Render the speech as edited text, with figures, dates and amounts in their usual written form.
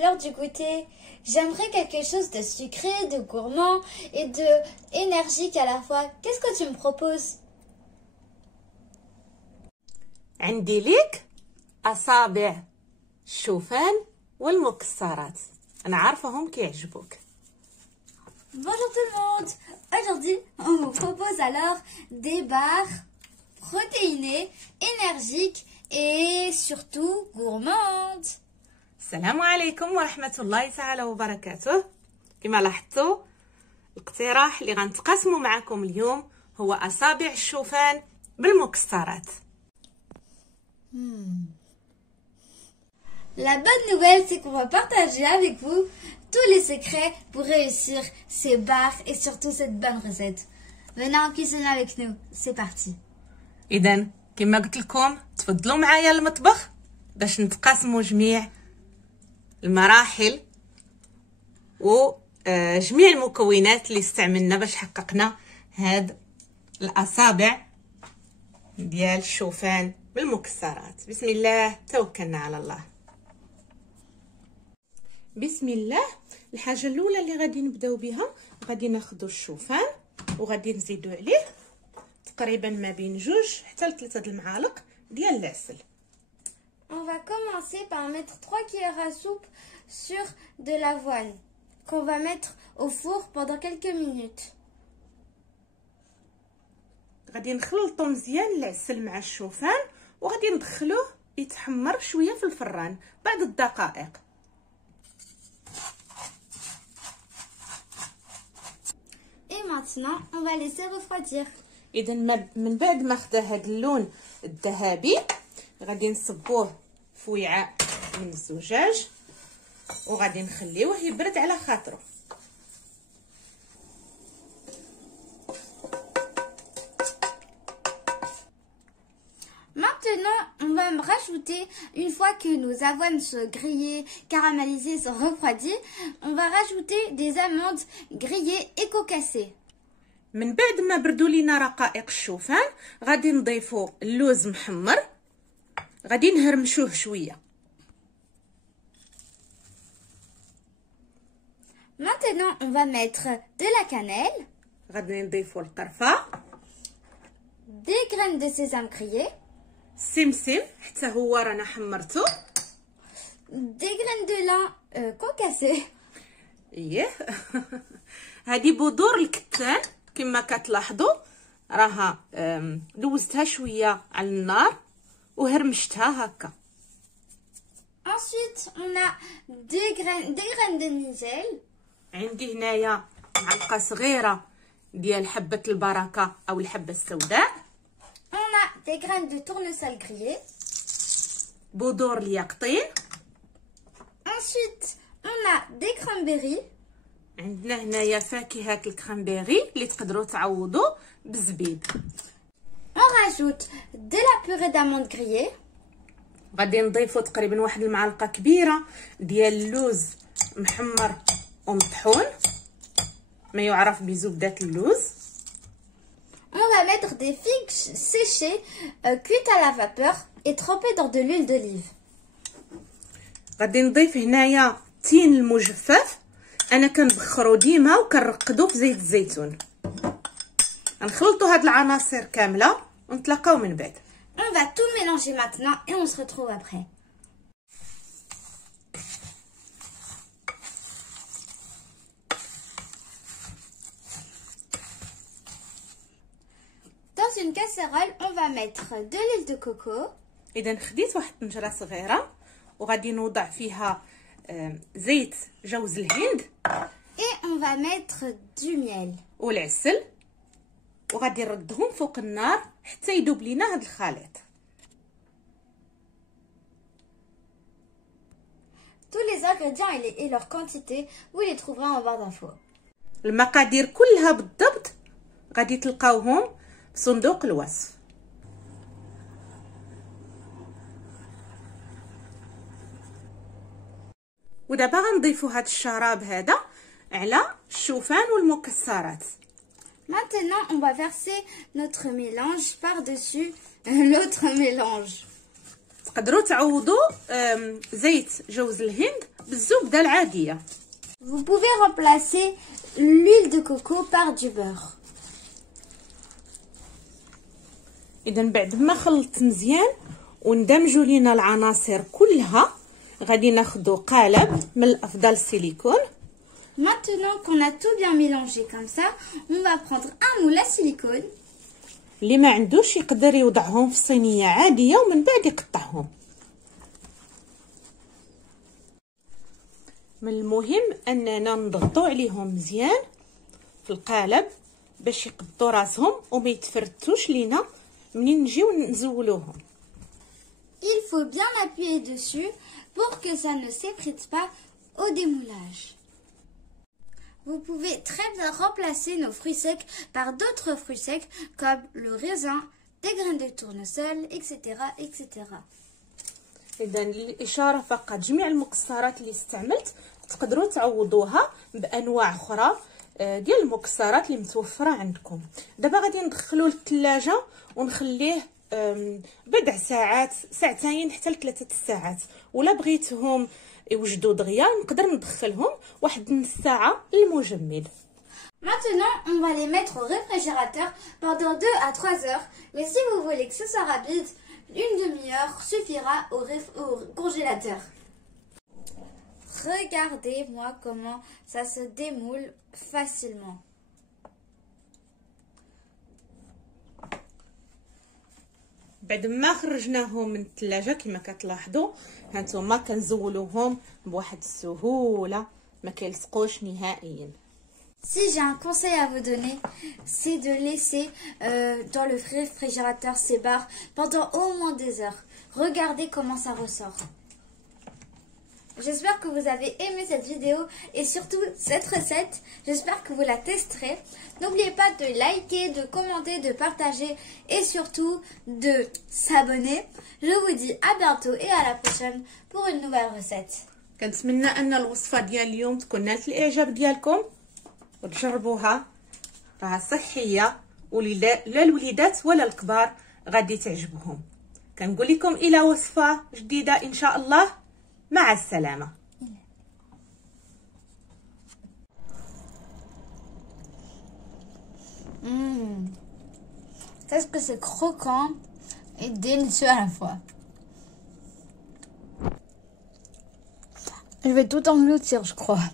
l'heure du goûter. J'aimerais quelque chose de sucré, de gourmand et de énergique à la fois. Qu'est-ce que tu me proposes? عندي ليك أصابع الشوفان والمكسرات. أنا عارفهم كيعجبوك. Bonjour tout le monde. Aujourd'hui, on vous propose alors des barres protéinées, énergiques et surtout gourmandes. السلام عليكم ورحمة الله تعالى وبركاته. كما لاحظتوا الاقتراح اللي غنتقاسموا معكم اليوم هو أصابع الشوفان بالمكسرات. La bonne nouvelle, c'est qu'on va partager avec vous tous les secrets pour réussir ces barres et surtout cette bonne recette. Venez en cuisiner avec nous. C'est parti. إذا كما قلت لكم تفضلوا معايا المطبخ باش نتقاسموا جميع المراحل وجميع المكونات اللي استعملنا باش حققنا هاد الأصابع ديال الشوفان بالمكسرات. بسم الله توكلنا على الله. بسم الله. الحاجه الاولى اللي غادي نبداو بها غادي ناخذوا الشوفان وغادي نزيدوا عليه تقريبا ما بين 2 حتى ل 3 المعالق ديال العسل. On va commencer par mettre 3 cuillères à soupe sur de l'avoine qu'on va mettre au four pendant quelques minutes. غادي نخلطوا مزيان العسل مع الشوفان وغادي ندخلوه يتحمر شويه في الفران بعد الدقائق. Et maintenant, on va laisser refroidir. اذا من بعد ما خدا هذا اللون الذهبي غادي نصبوه في وعاء من الزجاج وغادي نخليوه يبرد على خاطره. Maintenant, on va rajouter, une fois que nos avoines sont grillées, caramélisées, sont refroidies, on va rajouter des amandes grillées et concassées. من بعد ما بردوا لينا رقائق الشوفان غادي نضيفوا اللوز محمر غادي نهرمشوه شويه. Maintenant, on va mettre de la cannelle, غادي نضيفوا القرفه، des graines de sésame grillées, السمسم حتى هو رانا حمرته، des graines de lin concassées. ايه هذه بذور الكتان كما كتلاحظوا راها دوزتها شويه على النار وهرمشتها هكا. Ensuite, on a des graines de niselle. عندي هنايا معلقه صغيره ديال حبه البركه او الحبه السوداء. On a des graines de tournesol grillées. بذور اليقطين. Ensuite, on a des cranberries. عندنا هنايا فاكهه الكرامبيري اللي تقدروا تعوضوا بالزبيب. On rajoute de la purée d'amandes grillées. غادي نضيفوا تقريبا واحد المعلقه كبيره ديال اللوز محمر ومطحون ما يعرف بزبده اللوز. On va mettre des figues séchées cuites à la vapeur et trempées dans de l'huile d'olive. غادي نضيف هنايا التين المجفف، انا كنبخرو ديما وكنرقدو في زيت الزيتون. نخلطوا هاد العناصر كامله ونتلاقاو من بعد. On va tout mélanger maintenant et on se retrouve après. Dans une casserole, on va mettre de l'huile de coco. اذا خديت واحد الطنجره صغيره وغادي نوضع فيها زيت جوز الهند Et on va mettre du miel. والعسل وغادي نردهم فوق النار حتى يذوب لينا هذا الخليط. Tous les ingrédients et leur quantité, vous les trouverez en barre d'infos. المقادير كلها بالضبط غادي تلقاوهم في صندوق الوصف. ودابا غنضيفوا هذا الشراب هذا على الشوفان والمكسرات. Maintenant, on va verser notre mélange par-dessus l'autre mélange. تقدروا تعوضوا زيت جوز الهند بالزبده العاديه. Vous pouvez remplacer l'huile de coco par du beurre. اذا بعد ما خلطت مزيان وندمجوا لينا العناصر كلها غادي ناخذوا قالب من الافضل السيليكون. Maintenant qu'on a tout bien mélangé comme ça, on va prendre un moule à silicone. اللي ما عندوش يقدر يوضعهم في صينيه عاديه ومن بعد يقطعهم. من المهم اننا نضغطوا عليهم مزيان في القالب باش يقبضوا راسهم وما يتفرتوش لينا منين نجيو نزولوهم. Il faut bien appuyer dessus pour que ça ne s'effrite pas au démoulage. Vous pouvez très bien remplacer nos fruits secs par d'autres fruits secs comme le raisin, des graines de tournesol, etc. etc. اذا الاشاره فقط جميع المكسرات اللي استعملت تقدروا تعوضوها بانواع اخرى ديال المكسرات اللي متوفره عندكم. دابا غادي ندخلوه للثلاجه ونخليه بضع ساعات، ساعتين حتى ل3 ساعات، ولا بغيتهم يوجدوا دغيا نقدر ندخلهم واحد نص ساعه للمجمد. Maintenant, on va les mettre au réfrigérateur pendant 2 à 3 heures. Mais si vous voulez que ce soit rapide, une demi-heure suffira au congélateur. Regardez-moi comment ça se démoule facilement. بعد ما خرجناهم من الثلاجه كما كتلاحظوا هانتوما كنزولوهم بواحد السهوله ما كيلصقوش نهائيا. Si j'ai un conseil à vous donner, c'est de laisser dans le réfrigérateur ces barres pendant au moins des heures. Regardez comment ça ressort. J'espère que vous avez aimé cette vidéo et surtout cette recette. J'espère que vous la testerez. N'oubliez pas de liker, de commenter, de partager et surtout de s'abonner. Je vous dis à bientôt et à la prochaine pour une nouvelle recette. كنتمنى ان الوصفه ديال اليوم تكون نالت الاعجاب ديالكم وتجربوها، راها صحيه لا الوليدات ولا الكبار غادي تعجبهم. كنقول لكم الى وصفه جديده ان شاء الله، مع السلامه. Qu'est-ce que c'est croquant et délicieux à la fois. Je vais tout engloutir, je crois.